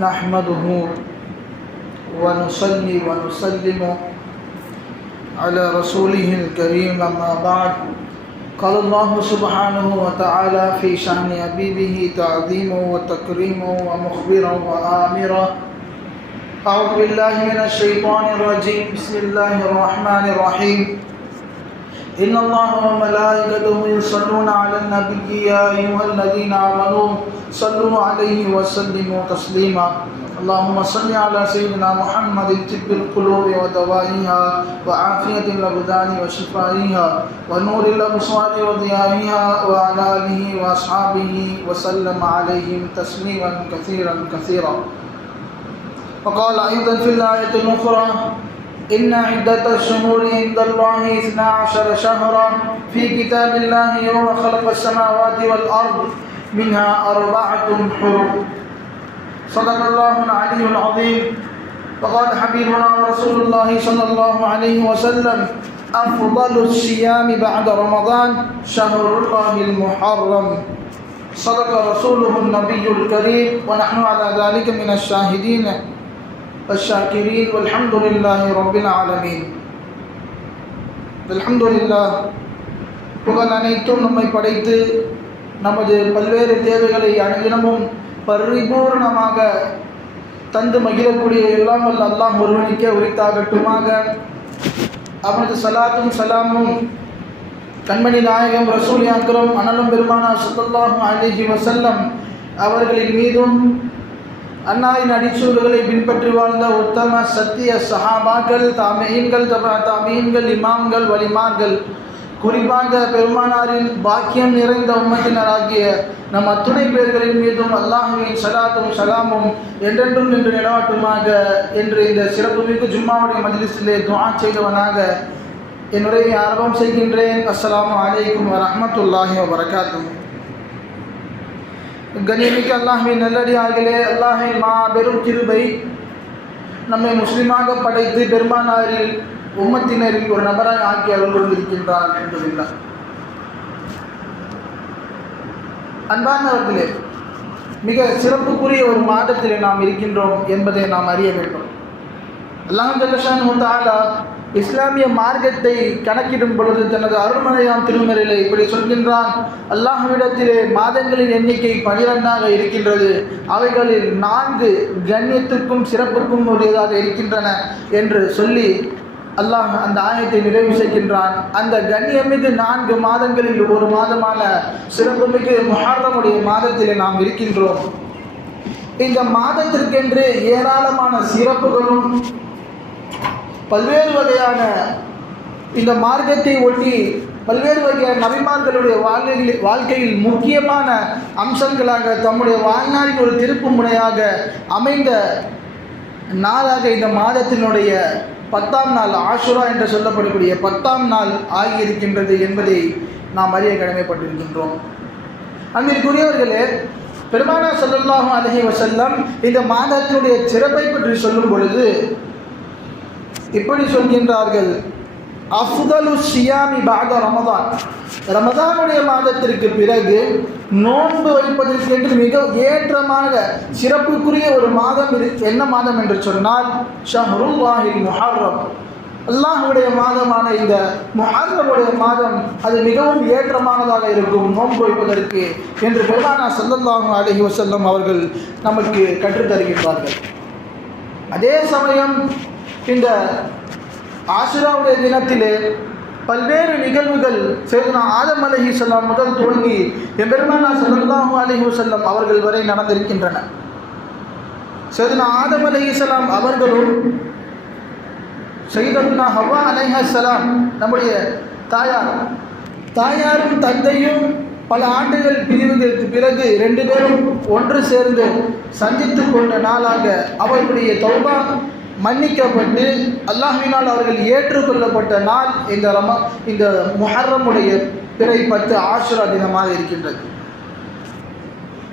نحمده ونصلي ونسلم على رسوله الكريم أما بعد. قال الله سبحانه وتعالى في شأن أبيبه تعظيمه وتكريمه ومخبرا وآمرا أعوذ بالله من الشيطان الرجيم. بسم الله الرحمن الرحيم. إن الله وملائكته يصلون على النبي يا أيها الذين آمنوا صلوا عليه وسلموا تسليما. اللهم صل على سيدنا محمد طب القلوب ودوائها وعافية الأبدان وشفائها ونور الأبصار وضيائها وعلى آله وأصحابه وسلم عليهم تسليما كثيرا كثيرا. وقال أيضا في الآية الأخرى إن عدة الشهور عند الله اثنا عشر شهرا في كتاب الله يوم خلق السماوات والأرض منها أربعة حرم صدق الله العلي العظيم. وقال حبيبنا ورسول الله صلى الله عليه وسلم أفضل الصيام بعد رمضان شهر الله المحرم. صدق رسوله النبي الكريم. ونحن على ذلك من الشاهدين. والشاكرين والحمد لله رب العالمين الحمد لله புகழ் அனைத்தும் நம்மை படைத்து நமது பல்வேறு தேவைகளை அனுதினமும் பரிபூர்ணமாக தந்து மகிழக்கூடிய எல்லாம் வல்ல அல்லாஹ் ஒருவனுக்கே உரித்தாகட்டுமாக அவனது சலாத்தும் சலாமும் கண்மணி நாயகம் ரசூல் அக்ரம் அனலும் பெருமானா சுல்லாஹும் அலிஹி வசல்லம் அவர்களின் மீதும் அன்னாரின் அடிச்சூடுகளை பின்பற்றி வாழ்ந்த உத்தம சத்திய சஹாபாக்கள் தாமீன்கள் தபா தாமீன்கள் இமாம்கள் வலிமார்கள். குறிப்பாக பெருமானாரின் பாக்கியம் நிறைந்த உம்மத்தினராகிய நம் அத்துணை பேர்களின் மீதும் அல்லாஹுவின் சலாத்தும் சலாமும் என்றென்றும் நின்று நிலவாட்டுமாக என்று இந்த சிறப்புமிகு ஜும்மாவுடைய மஜ்லிஸிலே துவா செய்தவனாக என்னுடைய ஆரம்பம் செய்கின்றேன். அஸ்லாம் அலைக்கும் வரமத்துல்லாஹி வரகாத்தும் கண்ணியமிக்க அல்லாஹின் நல்லடியார்களே அல்லாஹின் மா பெரும் கிருபை நம்மை முஸ்லீமாக படைத்து பெருமானாரில் உம்மத்தினரில் ஒரு நபராக ஆக்கி அருள் கொண்டிருக்கின்றார் என்பதில்லை அன்பானவர்களே மிக சிறப்புக்குரிய ஒரு மாதத்தில் நாம் இருக்கின்றோம் என்பதை நாம் அறிய வேண்டும். அல்லாஹ் ஜல்லஷான் ஆலா இஸ்லாமிய மார்க்கத்தை கணக்கிடும் பொழுது தனது அருள்மலையாம் திருமறையில் இப்படி சொல்கின்றான். அல்லாஹ்விடத்திலே மாதங்களின் எண்ணிக்கை பனிரெண்டாக இருக்கின்றது. அவைகளில் நான்கு கண்ணியத்திற்கும் சிறப்புக்கும் உரியதாக இருக்கின்றன என்று சொல்லி அல்லாஹ் அந்த ஆயத்தை நிறைவு செய்கின்றான். அந்த கண்ணியமிகு நான்கு மாதங்களில் ஒரு மாதமான சிறப்புமிகு மொஹாரமுடைய மாதத்திலே நாம் இருக்கின்றோம். இந்த மாதத்திற்கென்று ஏராளமான சிறப்புகளும் பல்வேறு வகையான இந்த மார்க்கத்தை ஒட்டி பல்வேறு வகையான நபிமார்களுடைய வாழ்க்கையில் வாழ்க்கையில் முக்கியமான அம்சங்களாக தம்முடைய வாழ்நாளின் ஒரு திருப்பு முனையாக அமைந்த நாளாக இந்த மாதத்தினுடைய பத்தாம் நாள் ஆஷுரா என்று சொல்லப்படக்கூடிய பத்தாம் நாள் ஆகியிருக்கின்றது என்பதை நாம் அறிய கடமைப்பட்டிருக்கின்றோம். அன்பிற்குரியவர்களே பெருமானா சல்லாஹூ அலஹி வசல்லம் இந்த மாதத்தினுடைய சிறப்பை பற்றி சொல்லும் பொழுது இப்படி சொல்கின்றார்கள். அஃதலு சியாமி பாத ரமதான். ரமதானுடைய மாதத்திற்கு பிறகு நோன்பு வைப்பதற்கு என்று மிக ஏற்றமாக சிறப்புக்குரிய ஒரு மாதம் இரு என்ன மாதம் என்று சொன்னால் ஷஹருல்லாஹில் முஹர்ரம். அல்லாஹுடைய மாதமான இந்த முஹர்ரமுடைய மாதம் அது மிகவும் ஏற்றமானதாக இருக்கும் நோன்பு வைப்பதற்கு என்று பெருமானா சல்லல்லாஹு அலஹி வசல்லம் அவர்கள் நமக்கு கற்றுத்தருகின்றார்கள். அதே சமயம் இந்த ஆசிராவுடைய தினத்திலே பல்வேறு நிகழ்வுகள் சேதுனா ஆதம் அலஹி சொல்லாம் முதல் துவங்கி எம்பெருமானா சல்லாஹு அலஹி செல்லம் அவர்கள் வரை நடந்திருக்கின்றன. சேதுனா ஆதம் அலஹி சொல்லாம் அவர்களும் செய்தனா ஹவா அலைஹலாம் நம்முடைய தாயார் தாயாரும் தந்தையும் பல ஆண்டுகள் பிரிவுகளுக்கு பிறகு ரெண்டு பேரும் ஒன்று சேர்ந்து சந்தித்து கொண்ட நாளாக அவர்களுடைய தௌபா மன்னிக்கப்பட்டு அல்லாஹினால் அவர்கள் ஏற்றுக்கொள்ளப்பட்ட நாள் இந்த ரம இந்த முஹர்ரமுடைய பிறை பத்து ஆசுரா தினமாக இருக்கின்றது.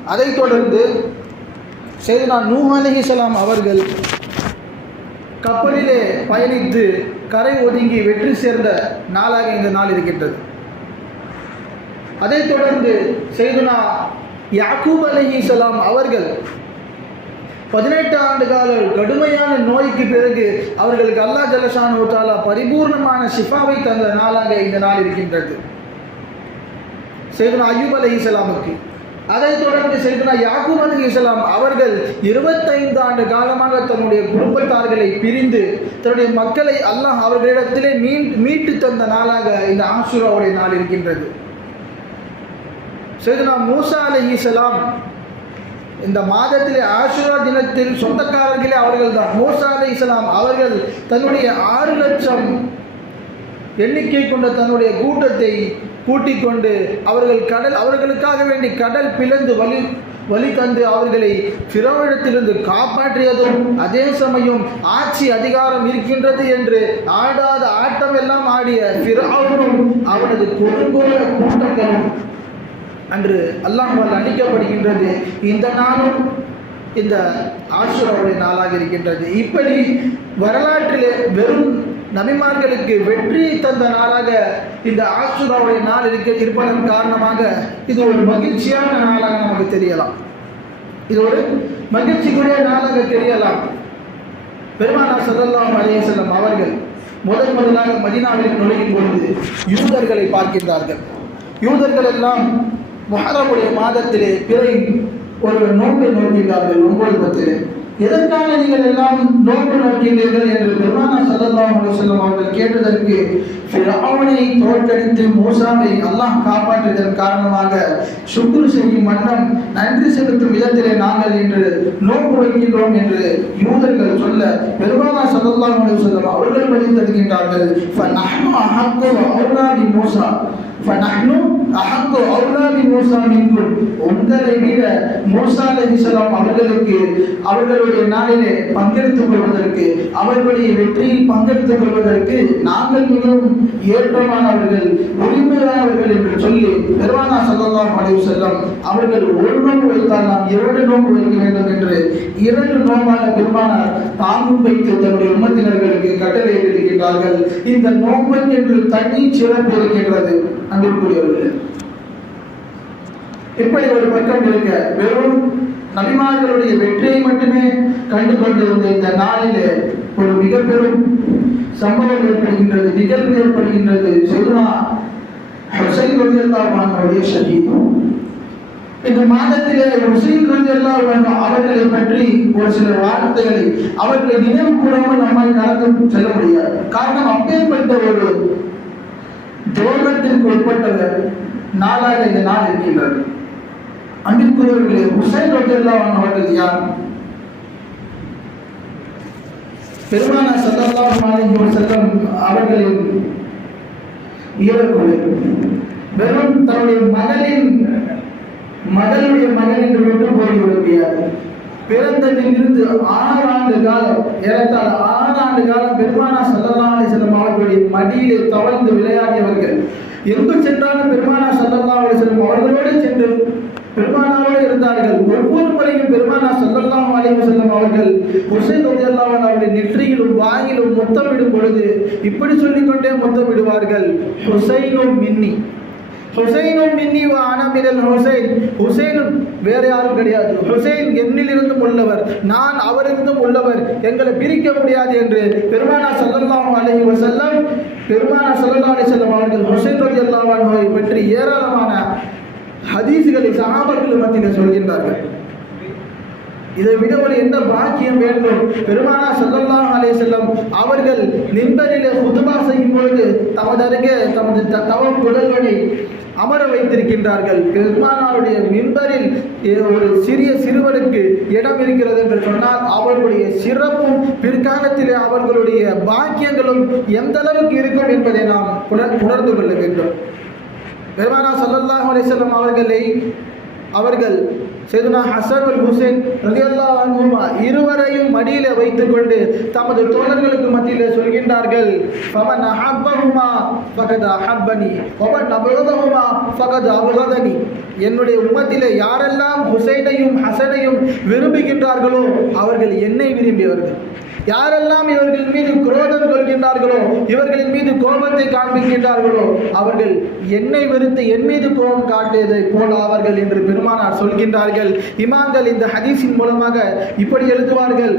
அதைத் தொடர்ந்து செய்தனா நூ அலிஹிசலாம் அவர்கள் கப்பலிலே பயணித்து கரை ஒதுங்கி வெற்றி சேர்ந்த நாளாக இந்த நாள் இருக்கின்றது. அதைத் தொடர்ந்து செய்துனா யாக்கூப் சலாம் அவர்கள் பதினெட்டு ஆண்டு கால கடுமையான நோய்க்கு பிறகு அவர்களுக்கு அல்லாஹ் ஜலசான் ஓட்டாலா பரிபூர்ணமான ஷிஃபாவை தந்த நாளாக இந்த நாள் இருக்கின்றது. செய்தனா அய்யூப் அலி இஸ்லாமுக்கு அதைத் தொடர்ந்து செய்தனா யாக்கூப் அலி இஸ்லாம் அவர்கள் இருபத்தைந்து ஆண்டு காலமாக தன்னுடைய குடும்பத்தார்களை பிரிந்து தன்னுடைய மக்களை அல்லாஹ் அவர்களிடத்திலே மீன் மீட்டு தந்த நாளாக இந்த ஆசுராவுடைய நாள் இருக்கின்றது. செய்தனா மூசா அலி இஸ்லாம் இந்த மாதத்திலே ஆசுரா தினத்தில் சொந்தக்காரர்களே அவர்கள் தான் மூசா அலி இஸ்லாம் அவர்கள் தன்னுடைய ஆறு லட்சம் எண்ணிக்கை கொண்ட தன்னுடைய கூட்டத்தை கூட்டிக் கொண்டு அவர்கள் கடல் அவர்களுக்காக வேண்டி கடல் பிளந்து வலி வழி தந்து அவர்களை பிறவிடத்திலிருந்து காப்பாற்றியதும் அதே சமயம் ஆட்சி அதிகாரம் இருக்கின்றது என்று ஆடாத ஆட்டம் எல்லாம் ஆடிய பிறவனும் அவனது கொடுங்கோல கூட்டங்களும் அன்று அல்லாஹால் அளிக்கப்படுகின்றது. இந்த நாளும் இந்த ஆசுராவுடைய நாளாக இருக்கின்றது. இப்படி வரலாற்றிலே வெறும் நபிமார்களுக்கு வெற்றி தந்த நாளாக இந்த ஆசுராவுடைய நாள் இருக்க இருப்பதன் காரணமாக இது ஒரு மகிழ்ச்சியான நாளாக நமக்கு தெரியலாம். இது ஒரு மகிழ்ச்சிக்குரிய நாளாக தெரியலாம். பெருமானா சதல்லாம் அலையம் அவர்கள் முதன் முதலாக மதினாவில் நுழையும் பொழுது யூதர்களை பார்க்கின்றார்கள். யூதர்கள் எல்லாம் முஹரமுடைய மாதத்திலே பிறை ஒரு நோன்பை நோக்கின்றார்கள் ஒன்பது பத்திலே. எதற்காக நீங்கள் எல்லாம் நோன்பு நோக்கின்றீர்கள் என்று பெருமானா சல்லல்லாஹு அலைஹி வஸல்லம் அவர்கள் கேட்டதற்கு ஃபிரௌனை தோற்கடித்து மூசாவை அல்லாஹ் காப்பாற்றியதன் காரணமாக சுக்குரு செய்யும் மன்னம் நன்றி செலுத்தும் விதத்திலே நாங்கள் இன்று நோன்பு வைக்கின்றோம் என்று யூதர்கள் சொல்ல பெருமானா சல்லல்லாஹு அலைஹி வஸல்லம் அவர்கள் வழி தருகின்றார்கள். ஃபநஹ்னு அஹக்கு மூசா ஃபநஹ்னு அஹக்கு அவுலாதி மூசா மின்கும் உங்களை விட மூசா அலைஹிஸ்ஸலாம் அவர்களுக்கு அவர்களுடைய நாளிலே பங்கெடுத்துக் கொள்வதற்கு அவர்களுடைய வெற்றியில் பங்கெடுத்துக் கொள்வதற்கு நாங்கள் மிகவும் ஏற்றமானவர்கள் உரிமையானவர்கள் என்று சொல்லி பெருமானா சல்லல்லாஹு அலைஹி செல்லம் அவர்கள் ஒரு நோன்பு வைத்தால் நாம் இரண்டு நோன்பு வைக்க வேண்டும் என்று இரண்டு நோம்பான பெருமானார் தாங்கும் வைத்து தன்னுடைய உண்மத்தினர்களுக்கு கட்டளை இருக்கின்றார்கள் இந்த நோம்பன் என்று தனி சிறப்பு இருக்கின்றது. அன்பிற்குரியவர்கள் இப்படி ஒரு பக்கம் இருக்க வெறும் நபிமார்களுடைய வெற்றியை மட்டுமே கண்டு கொண்டிருந்த இந்த நாளிலே ஒரு மிக பெரும் சம்பவம் ஏற்படுகின்றது நிகழ்வு ஏற்படுகின்றது. செய்துனா ஹுசைன் ரலியல்லாஹு ஷஹீத் இந்த மாதத்திலே ஹுசைன் ரலியல்லாஹு அவர்களை பற்றி ஒரு சில வார்த்தைகளை அவர்களை நினைவு கூடாமல் நம்மால் நடந்து செல்ல முடியாது. காரணம் அப்பேற்பட்ட ஒரு துரோகத்திற்கு உட்பட்டவர் நாளாக இந்த நாள் இருக்கின்றது. அன்பிற்குரியவர்களே ஹுசைன் ரலியல்லாஹு அவர்கள் யார்? பெருமான சல்லல்லாஹு அலைஹி செல்லம் அவர்களின் இயற்குழு வெறும் தன்னுடைய மகளின் மகளுடைய மகன் என்று மட்டும் போய்விட முடியாது. பிறந்ததிலிருந்து ஆறு ஆண்டு காலம் ஏறத்தாழ ஆறு ஆண்டு காலம் அவர்களுடைய தவழ்ந்து விளையாடியவர்கள். எங்கு சென்றாலும் பெருமானா சல்லல்லா அலிஸ்லம் அவர்களோடு சென்று பெருமானாரோடு இருந்தார்கள். ஒவ்வொரு முறையும் பெருமானா சல்லல்லாம் அலைஹி செல்லும் அவர்கள் ஹுசைன் ரலியல்லாஹு அவருடைய நெற்றியிலும் வாயிலும் முத்தமிடும் பொழுது இப்படி சொல்லிக்கொண்டே முத்தமிடுவார்கள். ஹுசைனும் மின்னி. ஹுசைனும் மின்னி அனமிரல் ஹுசைன். ஹுசைனும் வேற யாரும் கிடையாது. ஹுசைன் என்னிலிருந்தும் உள்ளவர். நான் அவரிருந்தும் உள்ளவர். எங்களை பிரிக்க முடியாது என்று பெருமானா சல்லல்லாம் அலைஹி வஸல்லம் பெருமான சல்லல்லாஹு செல்லம் அவர்கள் ஹுசைன் ரலியல்லாஹு பற்றி ஏராளமான ஹதீசுகளை சகாபர்கள் மத்தியில் சொல்கின்றார்கள். இதை விட ஒரு என்ன பாக்கியம் வேண்டும்? பெருமானா ஸல்லல்லாஹு அலே செல்லம் அவர்கள் நிம்பரிலே குதுபா செய்யும் பொழுது தமது அருகே தமது த- தவ குடல்களை அமர வைத்திருக்கின்றார்கள். பெருமானாருடைய மின்பரில் ஒரு சிறிய சிறுவனுக்கு இடம் இருக்கிறது என்று சொன்னால் அவர்களுடைய சிறப்பும் பிற்காலத்திலே அவர்களுடைய பாக்கியங்களும் எந்த அளவுக்கு இருக்கும் என்பதை நாம் உணர் உணர்ந்து கொள்ள வேண்டும். பெருமானா சல்லல்லாஹ் அலிசல்லம் அவர்களை அவர்கள் செய்துனா ஹசன் அல் ஹுசேன் ரதியல்லா அன்ஹுமா இருவரையும் மடியிலே வைத்துக்கொண்டு தமது தோழர்களுக்கு மத்தியிலே சொல்கின்றார்கள். ஃபமன் அஹப்பஹுமா ஃபகத் அஹப்பனி. வமன் அபகதஹுமா ஃபகத் அபுகதனி என்னுடைய உம்மத்திலே யாரெல்லாம் ஹுசைனையும் ஹசனையும் விரும்புகின்றார்களோ அவர்கள் என்னை விரும்பியவர்கள். யாரெல்லாம் இவர்கள் மீது குரோதம் கொள்கின்றார்களோ இவர்களின் மீது கோபத்தை காண்பிக்கின்றார்களோ அவர்கள் என்னை வெறுத்து என் மீது கோபம் காட்டியதை போல அவர்கள் என்று பெருமானார் சொல்கின்றார்கள். இமாம்கள் இந்த ஹதீஸின் மூலமாக இப்படி எழுதுவார்கள்.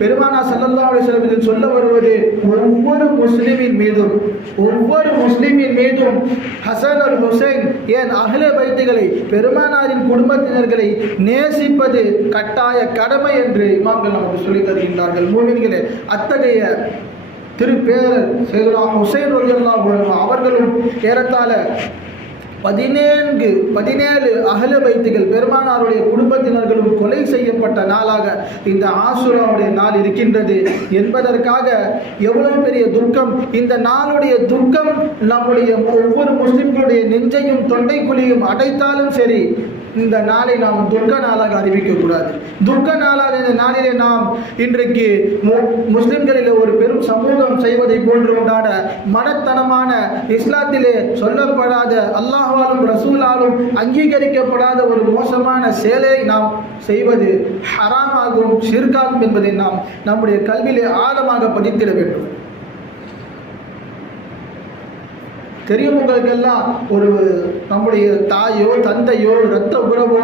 பெருமானா சல்லல்லா அலிஸ்லாம் சொல்ல வருவது ஒவ்வொரு முஸ்லிமின் மீதும் ஒவ்வொரு முஸ்லிமின் மீதும் ஹசன் அல் ஹுசைன் ஏன் அகில பைத்துகளை பெருமானாரின் குடும்பத்தினர்களை நேசிப்பது கட்டாய கடமை என்று இமாம்கள் நமக்கு சொல்லித் தருகின்றார்கள். மூமின்களே அத்தகைய திருப்பேரர் சேதுரா ஹுசைன் அவர்களும் ஏறத்தாழ பதினேழு பதினேழு அகல வைத்துகள் பெருமானாருடைய குடும்பத்தினர்களும் கொலை செய்யப்பட்ட நாளாக இந்த ஆசுராவுடைய நாள் இருக்கின்றது. என்பதற்காக எவ்வளவு பெரிய துக்கம். இந்த நாளுடைய துக்கம் நம்முடைய ஒவ்வொரு முஸ்லிம்களுடைய நெஞ்சையும் தொண்டைக்குழியும் அடைத்தாலும் சரி இந்த நாளை நாம் துர்க்க நாளாக அறிவிக்கக்கூடாது துர்க நாளாக இந்த நாளிலே நாம் இன்றைக்கு மு- முஸ்லிம்களில் ஒரு பெரும் சமூகம் செய்வதை போன்று உண்டான மனத்தனமான இஸ்லாத்திலே சொல்லப்படாத அல்லாஹாலும் ரசூலாலும் அங்கீகரிக்கப்படாத ஒரு மோசமான செயலை நாம் செய்வது ஹராமாகும் ஷிர்காகும் என்பதை நாம் நம்முடைய கல்வியிலே ஆழமாக பதித்திட வேண்டும். தெரியும் ஒரு நம்முடைய தாயோ தந்தையோ இரத்த உறவோ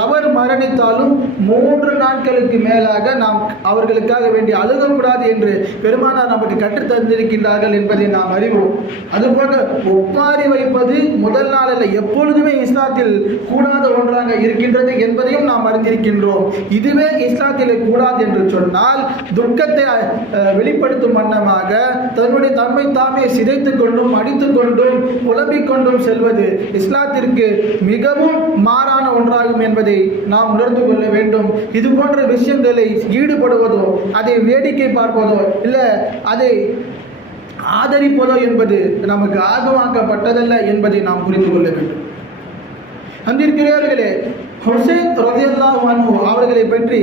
எவர் மரணித்தாலும் மூன்று நாட்களுக்கு மேலாக நாம் அவர்களுக்காக வேண்டி அழுகக்கூடாது என்று பெருமானார் நமக்கு கற்றுத் தந்திருக்கின்றார்கள் என்பதை நாம் அறிவோம். அதுபோல ஒப்பாரி வைப்பது முதல் நாளில் எப்பொழுதுமே இஸ்லாத்தில் கூடாத ஒன்றாக இருக்கின்றது என்பதையும் நாம் அறிந்திருக்கின்றோம். இதுவே இஸ்லாத்தில் கூடாது என்று சொன்னால் துக்கத்தை வெளிப்படுத்தும் வண்ணமாக தன்னுடைய தன்மை தாமே சிதைத்துக் கொண்டும் அடித்துக் கொண்டும் புலம்பிக் கொண்டும் செல்வது இஸ்லாத்திற்கு மிகவும் மாறான ஒன்றாகும் என்பதை நாம் உணர்ந்து கொள்ள வேண்டும். இது போன்ற விஷயங்களை ஈடுபடுவதோ அதை வேடிக்கை பார்ப்பதோ இல்லை அதை ஆதரிப்பதோ என்பது நமக்கு ஆர்வமாக்கப்பட்டதல்ல என்பதை நாம் புரிந்து கொள்ள வேண்டும். அன்பிற்கிறவர்களே ஹுசைன் ரலியல்லாஹு அன்ஹு அவர்களை பற்றி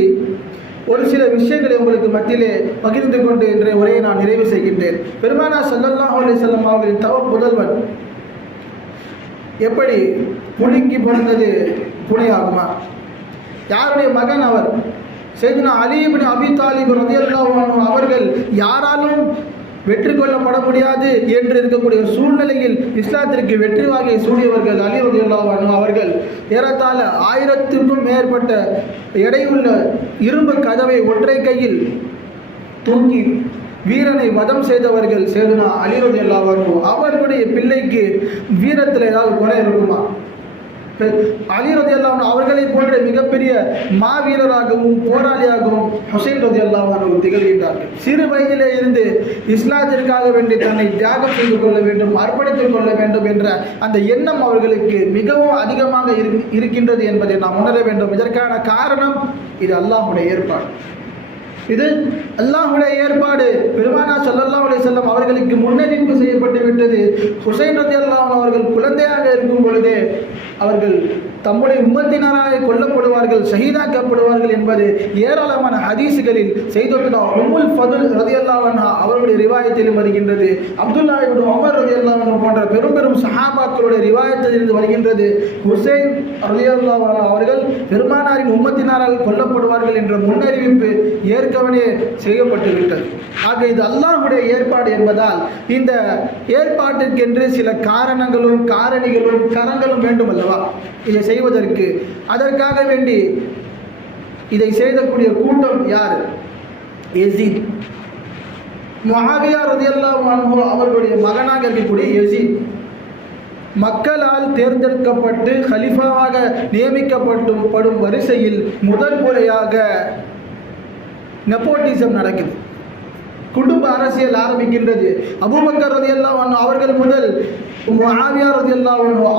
ஒரு சில விஷயங்களை உங்களுக்கு மத்தியிலே பகிர்ந்து கொண்டு இன்றைய உரையை நான் நிறைவு செய்கின்றேன். பெருமானா சல்லல்லா அலி செல்லம் அவர்களின் தவ புதல்வன். எப்படி புலிக்கு பிறந்தது புனையாகுமா யாருடைய மகன் அவர்? செய்தினா அலிபின் அபி தாலிப் ரதியல்லா அவர்கள் யாராலும் வெற்றி கொள்ளப்பட முடியாது என்று இருக்கக்கூடிய சூழ்நிலையில் இஸ்லாத்திற்கு வெற்றி வாங்கிய சூடியவர்கள் அலி ரதியல்லாஹு அவர்கள் ஏறத்தாழ ஆயிரத்திற்கும் மேற்பட்ட எடையுள்ள இரும்பு கதவை ஒற்றை கையில் தூக்கி வீரனை வதம் செய்தவர்கள் சேதுனா அலிரதி அல்லாஹு அவர்களுடைய பிள்ளைக்கு வீரத்தில் ஏதாவது குறை இருக்குமா? அலி ரதி அல்லாஹ் அவர்களை போன்ற மிகப்பெரிய மாவீரராகவும் போராளியாகவும் ஹுசைன் ரதி அல்லாஹ் திகழ்கின்றார்கள். சிறு வயதிலே இருந்து இஸ்லாத்திற்காக வேண்டி தன்னை தியாகம் செய்து கொள்ள வேண்டும் அர்ப்பணித்துக் கொள்ள வேண்டும் என்ற அந்த எண்ணம் அவர்களுக்கு மிகவும் அதிகமாக இரு- இருக்கின்றது என்பதை நாம் உணர வேண்டும். இதற்கான காரணம் இது அல்லாஹுடைய ஏற்பாடு. இது அல்லாஹ்வுடைய ஏற்பாடு. பெருமானா ஸல்லல்லாஹு அலைஹி அவர்களுக்கு முன்னறிவிப்பு செய்யப்பட்டு விட்டது. ஹுசைன் ரலியல்லாஹு அவர்கள் குழந்தையாக இருக்கும் பொழுதே அவர்கள் தம்முடைய உம்மத்தினராக அவர்கள் ஷஹீதாக்கப்படுவார்கள் என்பது ஏராளமான ஹதீசுகளில் செய்தொட்டுனா உம்முல் ஃபதுல் ரதி அல்லாவண்ணா அவர்களுடைய ரிவாயத்திலும் வருகின்றது. அப்துல்லா இப்னு உமர் ரதி அல்லாவண்ணா போன்ற பெரும் பெரும் சஹாபாக்களுடைய ரிவாயத்திலிருந்து வருகின்றது. ஹுசைன் ரதி அல்லாவண்ணா அவர்கள் பெருமானாரின் உம்மத்தினாரால் கொல்லப்படுவார்கள் என்ற முன்னறிவிப்பு ஏற்கனவே செய்யப்பட்டு விட்டது ஆக இது அல்லாஹுடைய ஏற்பாடு என்பதால் இந்த ஏற்பாட்டிற்கென்று சில காரணங்களும் காரணிகளும் கரங்களும் வேண்டும் அல்லவா இதை செய்வதற்கு. அதற்காக வேண்டி இதை செய்தக்கூடிய கூட்டம் யார்? எசித் முஹாவியா ரதியல்லாஹு அவர்களுடைய மகனாக இருக்கக்கூடிய எசித் மக்களால் தேர்ந்தெடுக்கப்பட்டு ஹலிஃபாவாக நியமிக்கப்பட்டும் படும் வரிசையில் முதல் முறையாக நெப்போட்டிசம் நடக்குது. குடும்ப அரசியல் ஆரம்பிக்கின்றது. அபூபக்கர் ரதியல்லாஹு அவர்கள் முதல்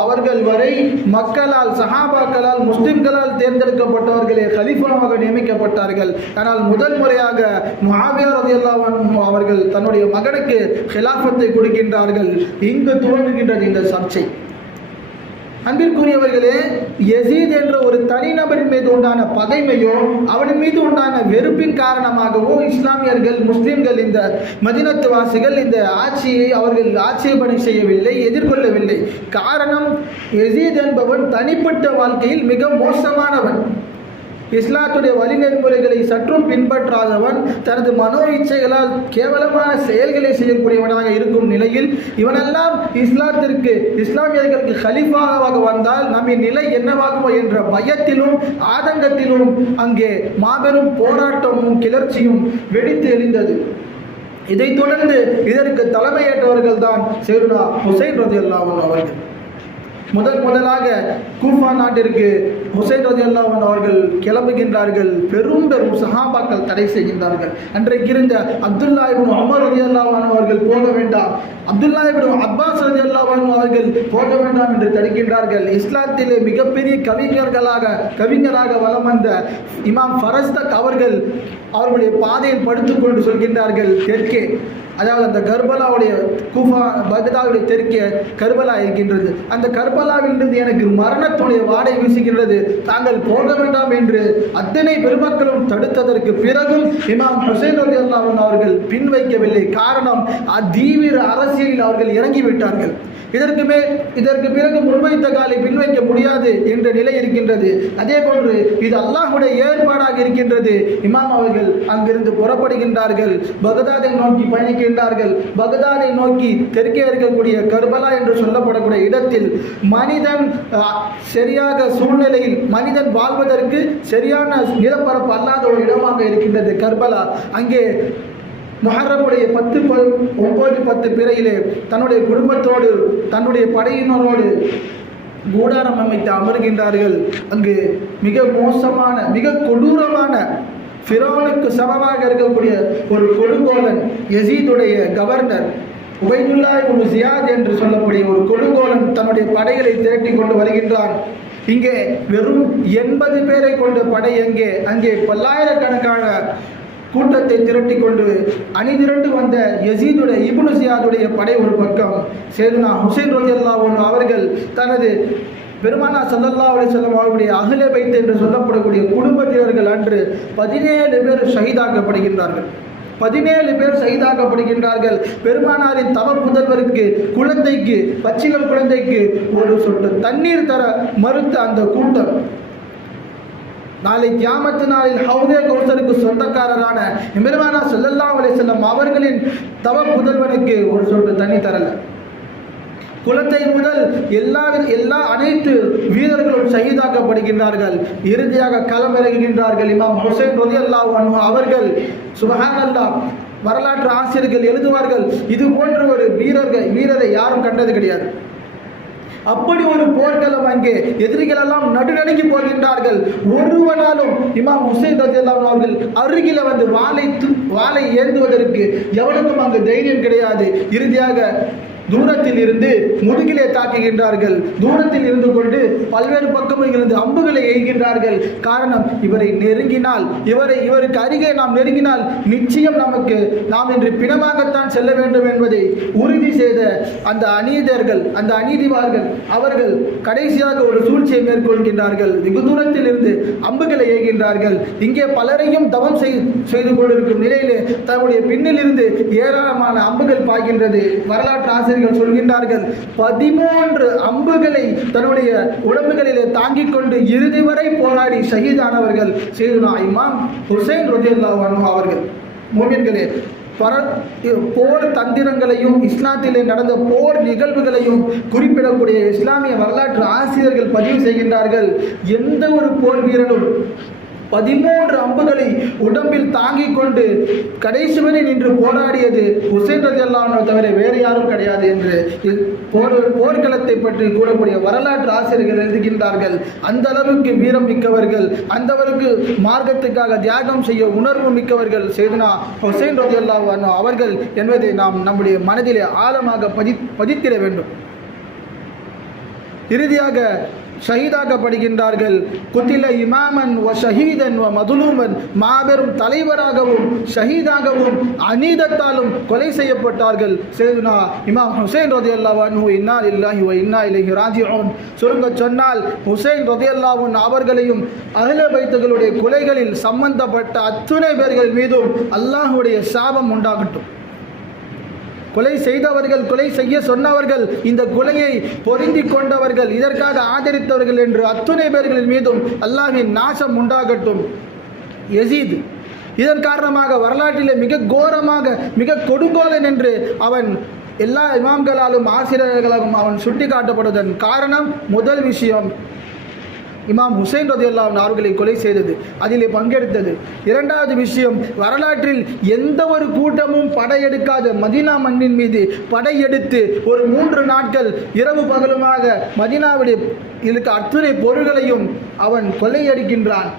அவர்கள் வரை மக்களால் சஹாபாக்களால் முஸ்லிம்களால் தேர்ந்தெடுக்கப்பட்டவர்களே கலிஃபாவாக நியமிக்கப்பட்டார்கள். ஆனால் முதல் முறையாக முஆவியா ரதியல்லாஹு அவர்கள் தன்னுடைய மகனுக்கு ஹிலாஃபத்தை கொடுக்கின்றார்கள். இங்கு துவங்குகின்றது இந்த சர்ச்சை. அன்பிற்குரியவர்களே எசீத் என்ற ஒரு தனிநபரின் மீது உண்டான பகைமையோ அவன் மீது உண்டான வெறுப்பின் காரணமாகவோ இஸ்லாமியர்கள் முஸ்லிம்கள் இந்த மதினத்து வாசிகள் இந்த ஆட்சியை அவர்கள் ஆட்சேபனை செய்யவில்லை எதிர்கொள்ளவில்லை. காரணம் எசீத் என்பவன் தனிப்பட்ட வாழ்க்கையில் மிக மோசமானவன். இஸ்லாத்துடைய வழிநெறிமுறைகளை சற்றும் பின்பற்றாதவன் தனது மனோ இச்சைகளால் கேவலமான செயல்களை செய்யக்கூடியவனாக இருக்கும் நிலையில் இவனெல்லாம் இஸ்லாத்திற்கு இஸ்லாமியர்களுக்கு ஹலிஃபாவாக வந்தால் நம்மின் நிலை என்னவாகுமோ என்ற பயத்திலும் ஆதங்கத்திலும் அங்கே மாபெரும் போராட்டமும் கிளர்ச்சியும் வெடித்து எழுந்தது. இதைத் தொடர்ந்து இதற்கு தலைமையேற்றவர்கள் தான் சேருடா ஹுசைன் ரதி அவர்கள். முதல் முதலாக கூஃபா நாட்டிற்கு ஹுசைன் ரதி அல்லாஹன் அவர்கள் கிளம்புகின்றார்கள். பெரும் பெரும் சஹாபாக்கள் தடை செய்கின்றார்கள். அன்றைக்கு இருந்த அப்துல்லா இப்னு அமர் ரதி அல்லாஹன் அவர்கள் போக வேண்டாம். அப்துல்லா இப்னு அப்பாஸ் ரதி அல்லாஹன் அவர்கள் போக வேண்டாம் என்று தடுக்கின்றார்கள். இஸ்லாத்திலே மிகப்பெரிய கவிஞர்களாக கவிஞராக வலம் வந்த இமாம் ஃபரஸ்தக் அவர்கள் அவர்களுடைய பாதையில் படுத்துக்கொண்டு சொல்கின்றார்கள். தெற்கே அதாவது அந்த கர்பலாவுடைய குஃபா பக்தாவுடைய தெற்கே கர்பலா இருக்கின்றது. அந்த கர்பலாவிலிருந்து எனக்கு மரணத்துடைய வாடை வீசுகின்றது. தாங்கள் போக வேண்டாம் என்று அத்தனை பெருமக்களும் தடுத்ததற்கு பிறகும் இமாம் ஹுசைன் அலி அவர்கள் பின் வைக்கவில்லை காரணம் அதீவிர அரசியலில் அவர்கள் இறங்கிவிட்டார்கள். இதற்கு மேல் இதற்கு பிறகு முன்வைத்த காலை பின்வைக்க முடியாது என்ற நிலை இருக்கின்றது. அதே போன்று இது அல்லாஹுடைய ஏற்பாடாக இருக்கின்றது. இமாம் அவர்கள் அங்கிருந்து புறப்படுகின்றார்கள். பகதாதை நோக்கி பயணிக்கின்றார்கள். பகதாதை நோக்கி தெற்கே இருக்கக்கூடிய கர்பலா என்று சொல்லப்படக்கூடிய இடத்தில் மனிதன் சரியாக சூழ்நிலையில் மனிதன் வாழ்வதற்கு சரியான நிலப்பரப்பு அல்லாத ஒரு இடமாக இருக்கின்றது கர்பலா. அங்கே முஹர்ரமுடைய பத்து ப ஒன்பது பத்து பிறையிலே தன்னுடைய குடும்பத்தோடு தன்னுடைய படையினரோடு கூடாரம் அமைத்து அமர்கின்றார்கள். அங்கு மிக மோசமான மிக கொடூரமான ஃபிரோனுக்கு சமமாக இருக்கக்கூடிய ஒரு கொடுங்கோலன் யசீதுடைய கவர்னர் உபைதுல்லா ஒரு ஜியாத் என்று சொல்லக்கூடிய ஒரு கொடுங்கோலன் தன்னுடைய படைகளை திரட்டி கொண்டு வருகின்றான். இங்கே வெறும் எண்பது பேரை கொண்ட படை எங்கே? அங்கே பல்லாயிரக்கணக்கான கூட்டத்தை திரட்டி கொண்டு அணிதிரண்டு வந்த யசீதுடைய இபுனு சியாதுடைய படை ஒரு பக்கம். சேதுனா ஹுசைன் ரலியல்லாஹு அவர்கள் தனது பெருமானா சல்லல்லா அலிசல்லம் அவருடைய அகிலே வைத்து என்று சொல்லப்படக்கூடிய குடும்பத்தினர்கள் அன்று பதினேழு பேர் ஷஹீதாக்கப்படுகின்றார்கள். பதினேழு பேர் சைதாக்கப்படுகின்றார்கள் பெருமானாரின் தவ புதல்வருக்கு குழந்தைக்கு பச்சிகள் குழந்தைக்கு ஒரு சொட்டு தண்ணீர் தர மறுத்த அந்த கூட்டம். நாளை கியாமத்து நாளில் ஹவுதே கௌசருக்கு சொந்தக்காரரான பெருமானா சொல்லல்லா அலைஹி செல்லம் அவர்களின் தவ புதல்வனுக்கு ஒரு சொட்டு தண்ணி தரல. குலத்தை முதல் எல்லா எல்லா அனைத்து வீரர்களும் சகிதாக்கப்படுகின்றார்கள். இறுதியாக களமிறங்குகின்றார்கள். இமாம் ஹுசைன் ரலியல்லாஹு அன்ஹு அவர்கள் சுபஹானல்லாஹ் வரலாற்று ஆசிரியர்கள் எழுதுவார்கள் இது போன்ற ஒரு வீரர்கள் வீரரை யாரும் கண்டது கிடையாது. அப்படி ஒரு போர்க்களம் அங்கே எதிரிகள் எல்லாம் நடுநடுங்கி போகின்றார்கள். ஒருவனாலும் இமாம் ஹுசைன் ரஜியல்லாம் அவர்கள் அருகில வந்து வாளை து- வாளை ஏந்துவதற்கு எவனுக்கும் அங்கு தைரியம் கிடையாது. இறுதியாக தூரத்தில் இருந்து முதுகிலே தாக்குகின்றார்கள். தூரத்தில் இருந்து கொண்டு பல்வேறு பக்கமும் இருந்து அம்புகளை எய்கின்றார்கள். காரணம் இவரை நெருங்கினால் இவரை இவருக்கு அருகே நாம் நெருங்கினால் நிச்சயம் நமக்கு நாம் இன்று பிணமாகத்தான் செல்ல வேண்டும் என்பதை உறுதி செய்த அந்த அநீதர்கள் அந்த அநீதிவார்கள் அவர்கள் கடைசியாக ஒரு சூழ்ச்சியை மேற்கொள்கின்றார்கள். வெகு தூரத்தில் இருந்து அம்புகளை ஏகின்றார்கள் இங்கே பலரையும் தவம் செய்து கொண்டிருக்கும் நிலையிலே தன்னுடைய பின்னில் இருந்து ஏராளமான அம்புகள் பாய்கின்றது. வரலாற்று ஆசிரியர் ஆசிரியர்கள் சொல்கின்றார்கள். பதிமூன்று அம்புகளை தன்னுடைய உடம்புகளிலே தாங்கிக் கொண்டு இறுதி வரை போராடி ஷஹீதானவர்கள் செய்துனா இமாம் ஹுசைன் ரஜில்லா அவர்கள். மோமியன்களே பர போர் தந்திரங்களையும் இஸ்லாத்திலே நடந்த போர் நிகழ்வுகளையும் குறிப்பிடக்கூடிய இஸ்லாமிய வரலாற்று ஆசிரியர்கள் பதிவு செய்கின்றார்கள். எந்த ஒரு போர் வீரனும் பதிமூன்று அம்புகளை உடம்பில் தாங்கிக் கொண்டு கடைசி வரை நின்று போராடியது ஹுசைன் ரஜல்லானோ தவிர வேறு யாரும் கிடையாது என்று போர் போர்க்களத்தை பற்றி கூறக்கூடிய வரலாற்று ஆசிரியர்கள் எழுதுகின்றார்கள். அந்த அளவுக்கு வீரம் மிக்கவர்கள் அந்த அளவுக்கு மார்க்கத்துக்காக தியாகம் செய்ய உணர்வு மிக்கவர்கள் செய்தனா ஹுசைன் ரஜல்லா அவர்கள் என்பதை நாம் நம்முடைய மனதிலே ஆழமாக பதி பதித்திட வேண்டும். இறுதியாக ஷஹீதாக்கப்படுகின்றார்கள். குத்தில இமாமன் வ ஷஹீதன் வ மதுலூமன். மாபெரும் தலைவராகவும் ஷஹீதாகவும் அநீதத்தாலும் கொலை செய்யப்பட்டார்கள். சேதுனா இமாம் ஹுசைன் ரதி அல்லாஹ் இன்னா இல்லாஹி வ இன்னா இல்லை ராஜிஊன். சுருங்க சொன்னால் ஹுசைன் ரதி அவர்களையும் அகில பைத்துகளுடைய கொலைகளில் சம்பந்தப்பட்ட அத்துணை பேர்கள் மீதும் அல்லாஹுடைய சாபம் உண்டாகட்டும். கொலை செய்தவர்கள் கொலை செய்ய சொன்னவர்கள் இந்த கொலையை பொருந்தி கொண்டவர்கள் இதற்காக ஆதரித்தவர்கள் என்று அத்துணை பேர்களின் மீதும் அல்லாஹின் நாசம் உண்டாகட்டும். எசீத் இதன் காரணமாக வரலாற்றிலே மிக கோரமாக மிக கொடுங்கோலன் என்று அவன் எல்லா இமாம்களாலும் ஆசிரியர்களாலும் அவன் சுட்டிக்காட்டப்படுவதன் காரணம் முதல் விஷயம். இமாம் ஹுசைன் ரதி அவர்களை கொலை செய்தது. அதிலே பங்கெடுத்தது. இரண்டாவது விஷயம் வரலாற்றில் எந்த ஒரு கூட்டமும் படையெடுக்காத மதீனா மண்ணின் மீது படையெடுத்து ஒரு மூன்று நாட்கள் இரவு பகலுமாக மதினாவுடைய இதுக்கு அத்துணை பொருள்களையும் அவன் கொள்ளையடிக்கின்றான்.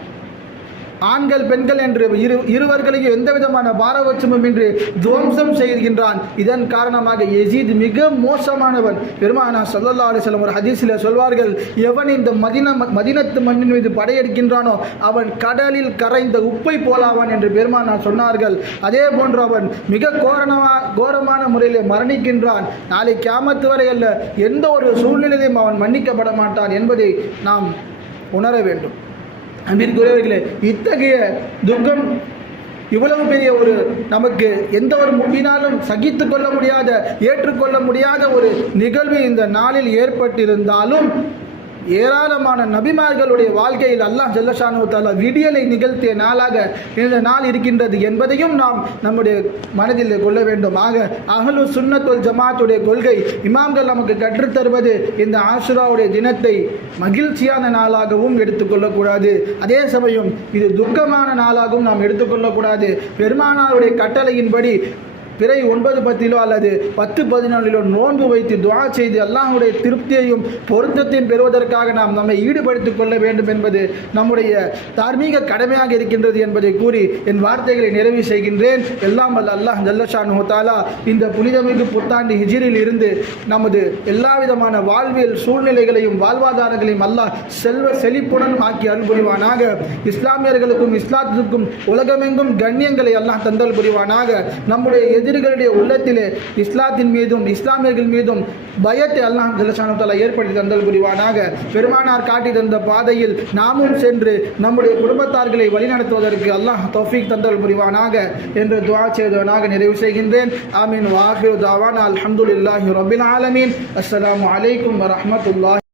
ஆண்கள் பெண்கள் என்று இரு இருவர்களையும் எந்த விதமான பாரபட்சமும் இன்றி துவம்சம் செய்கின்றான். இதன் காரணமாக எசீத் மிக மோசமானவன். பெருமானா சல்லல்லா அலிஸ்லாம் ஒரு ஹதீஸில் சொல்வார்கள் எவன் இந்த மதின மதினத்து மண்ணின் மீது படையெடுக்கின்றானோ அவன் கடலில் கரைந்த உப்பை போலாவான் என்று பெருமானா சொன்னார்கள். அதே போன்று அவன் மிக கோரணமா கோரமான முறையில் மரணிக்கின்றான். நாளை கேமத்து வரை அல்ல எந்த ஒரு சூழ்நிலையும் அவன் மன்னிக்கப்பட மாட்டான் என்பதை நாம் உணர வேண்டும். அன்பிற்குரியவர்களே இத்தகைய துக்கம் இவ்வளவு பெரிய ஒரு நமக்கு எந்த ஒரு முன்பினாலும் சகித்து கொள்ள முடியாத ஏற்றுக்கொள்ள முடியாத ஒரு நிகழ்வு இந்த நாளில் ஏற்பட்டிருந்தாலும் ஏராளமான நபிமார்களுடைய வாழ்க்கையில் அல்லாஹ் ஜல்லஷானு தாலா விடியலை நிகழ்த்திய நாளாக இந்த நாள் இருக்கின்றது என்பதையும் நாம் நம்முடைய மனதில் கொள்ள வேண்டும். ஆக அகலு சுன்னத்துல் ஜமாத்துடைய கொள்கை இமாம்கள் நமக்கு கற்றுத்தருவது இந்த ஆசுராவுடைய தினத்தை மகிழ்ச்சியான நாளாகவும் எடுத்துக்கொள்ளக்கூடாது. அதே சமயம் இது துக்கமான நாளாகவும் நாம் எடுத்துக்கொள்ளக்கூடாது. பெருமானாருடைய கட்டளையின்படி பிறை ஒன்பது பத்திலோ அல்லது பத்து பதினொன்றிலோ நோன்பு வைத்து துவா செய்து அல்லாஹுடைய திருப்தியையும் பொருத்தத்தையும் பெறுவதற்காக நாம் நம்மை ஈடுபடுத்திக் கொள்ள வேண்டும் என்பது நம்முடைய தார்மீக கடமையாக இருக்கின்றது என்பதை கூறி என் வார்த்தைகளை நிறைவு செய்கின்றேன். எல்லாம் வல்ல அல்லாஹ் ஜல்லஷானு ஹோத்தாலா இந்த புனிதமிகு புத்தாண்டு ஹிஜிரில் இருந்து நமது எல்லா விதமான வாழ்வியல் சூழ்நிலைகளையும் வாழ்வாதாரங்களையும் அல்லாஹ் செல்வ செழிப்புடன் ஆக்கி அருள் புரிவானாக. இஸ்லாமியர்களுக்கும் இஸ்லாத்திற்கும் உலகமெங்கும் கண்ணியங்களை அல்லாஹ் தந்தல் புரிவானாக. நம்முடைய எதிரிகளுடைய உள்ளத்திலே இஸ்லாத்தின் மீதும் இஸ்லாமியர்கள் மீதும் பயத்தை அல்லாஹ் ஜல்லஷானுத்தாலா ஏற்படுத்தி தந்தல் புரிவானாக. பெருமானார் காட்டி தந்த பாதையில் நாமும் சென்று நம்முடைய குடும்பத்தார்களை வழிநடத்துவதற்கு அல்லாஹ் தௌஃபிக் தந்தல் புரிவானாக என்று துவா செய்தவனாக நிறைவு செய்கின்றேன். ஆமீன். வாஹிர் தாவான். அலமதுல்லாஹி ரபில் ஆலமீன். அஸ்லாம் வலைக்கம் வரமத்துல்லாஹ்